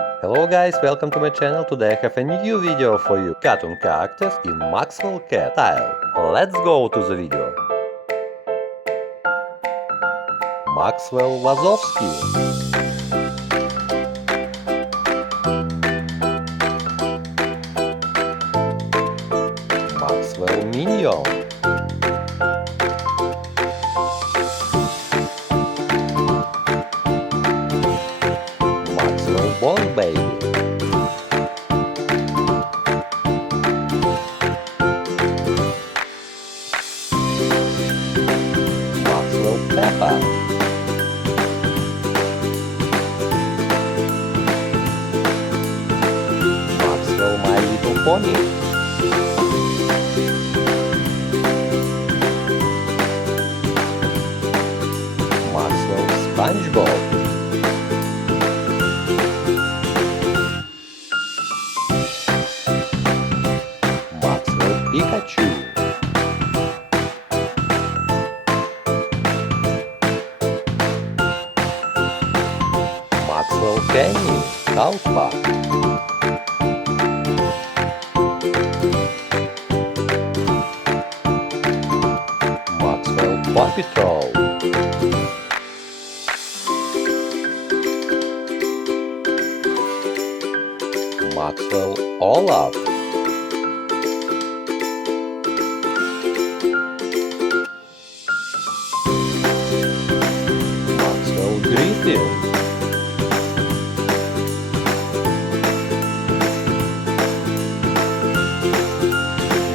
Hello guys, welcome to my channel. Today I have a new video for you. Cartoon characters in Maxwell Cat style. Let's go to the video. Maxwell Wazowski. Maxwell Minion. Maxwell Ball Baby. Maxwell Peppa. Maxwell My Little Pony. Maxwell SpongeBob. Maxwell Pikachu. Maxwell Kenny, South Park. Maxwell Paw Patrol. Maxwell Olaf. Maxwell Griffin.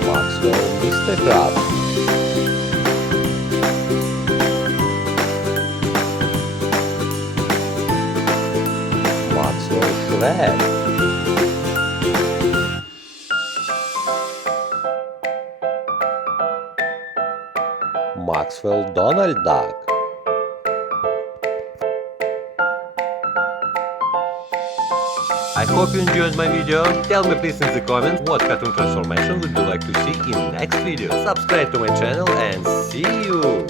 Maxwell Mr. Krabs. Maxwell SHREK. Maxwell Donald Duck. I hope you enjoyed my video. Tell me please in the comments what cartoon transformation would you like to see in next video. Subscribe to my channel and see you!